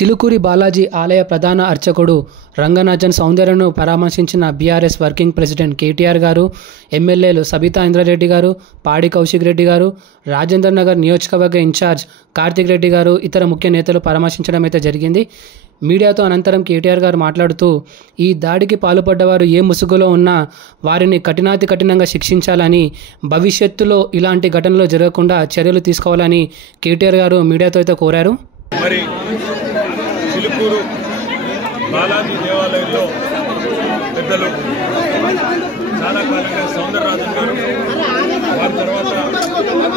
చిలుకూరి బాలాజీ ఆలయ ప్రధాన అర్చకుడు రంగనాథన్ సౌందర్యను పరామర్శించిన బీఆర్ఎస్ వర్కింగ్ ప్రెసిడెంట్ కేటీఆర్ గారు, ఎమ్మెల్యేలు సబితా ఇంద్రారెడ్డి గారు, పాడి కౌశిక్ రెడ్డి గారు, రాజేంద్ర నగర్ నియోజకవర్గ ఇన్ఛార్జ్ కార్తిక్ రెడ్డి గారు, ఇతర ముఖ్య నేతలు పరామర్శించడం అయితే జరిగింది. మీడియాతో అనంతరం కేటీఆర్ గారు మాట్లాడుతూ, ఈ దాడికి పాల్పడ్డవారు ఏ ముసుగులో ఉన్నా వారిని కఠినంగా శిక్షించాలని, భవిష్యత్తులో ఇలాంటి ఘటనలు జరగకుండా చర్యలు తీసుకోవాలని కేటీఆర్ గారు మీడియాతో అయితే కోరారు. మరి చిలుకూరు బాలాజీ దేవాలయంలో పెద్దలు చాలా కాలంగా సౌందరరాజన్ గారు, వారి తర్వాత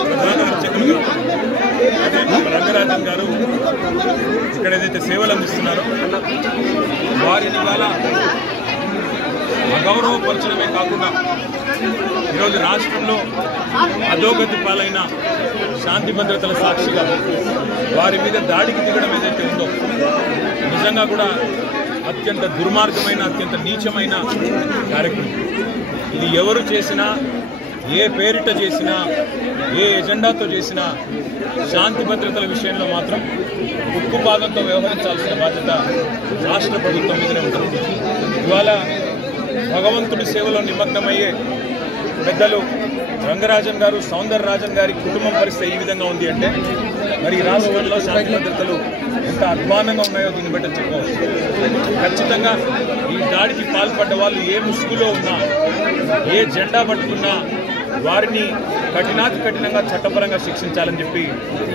ప్రధాన అర్చకులుగా రంగరాజన్ గారు ఇక్కడ ఏదైతే సేవలు అందిస్తున్నారో వారిని వాళ్ళ అగౌరవపరచడమే కాకుండా ఈరోజు రాష్ట్రంలో అధోగతి పాలైన శాంతి భద్రతల సాక్షిగా వారి మీద దాడికి దిగడం ఏదైతే ఉందో నిజంగా కూడా అత్యంత దుర్మార్గమైన, అత్యంత నీచమైన కార్యక్రమం. ఇది ఎవరు చేసినా, ఏ పేరిట చేసినా, ఏ ఎజెండాతో చేసినా శాంతి భద్రతల విషయంలో మాత్రం ఉక్కు భాగంతో వ్యవహరించాల్సిన బాధ్యత రాష్ట్ర ప్రభుత్వం మీదనే ఉంటుంది. ఇవాళ భగవంతుడి సేవలో నిమగ్నమయ్యే పెద్దలు రంగరాజన్ గారు, సౌందరరాజన్ గారి కుటుంబం పరిస్థితి ఈ విధంగా ఉంది అంటే మరి ఈ రాష్ట్రంలో శాంతి భద్రతలు ఎంత అధ్వానంగా ఉన్నాయో దీన్ని బట్టి చెప్పుకోవచ్చు. ఖచ్చితంగా ఈ దాడికి పాల్పడ్డ వాళ్ళు ఏ ముసుగులో ఉన్నా, ఏ జెండా పట్టుకున్నా వారిని కఠినంగా చట్టపరంగా శిక్షించాలని చెప్పి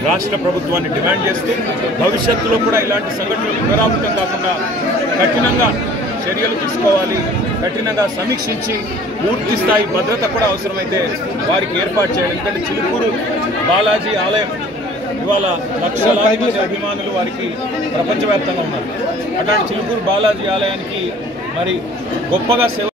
రాష్ట్ర ప్రభుత్వాన్ని డిమాండ్ చేస్తూ భవిష్యత్తులో కూడా ఇలాంటి సంఘటనలు పునరావృతం కాకుండా కఠినంగా చర్యలు తీసుకోవాలి, కఠినంగా సమీక్షించి పూర్తి స్థాయి భద్రత కూడా అవసరమైతే వారికి ఏర్పాటు చేయాలి. ఎందుకంటే చిలుకూరు బాలాజీ ఆలయం ఇవాళ లక్షలాది మంది అభిమానులు వారికి ప్రపంచవ్యాప్తంగా ఉన్నారు. అట్లాంటి చిలుకూరు బాలాజీ ఆలయానికి మరి గొప్పగా సేవ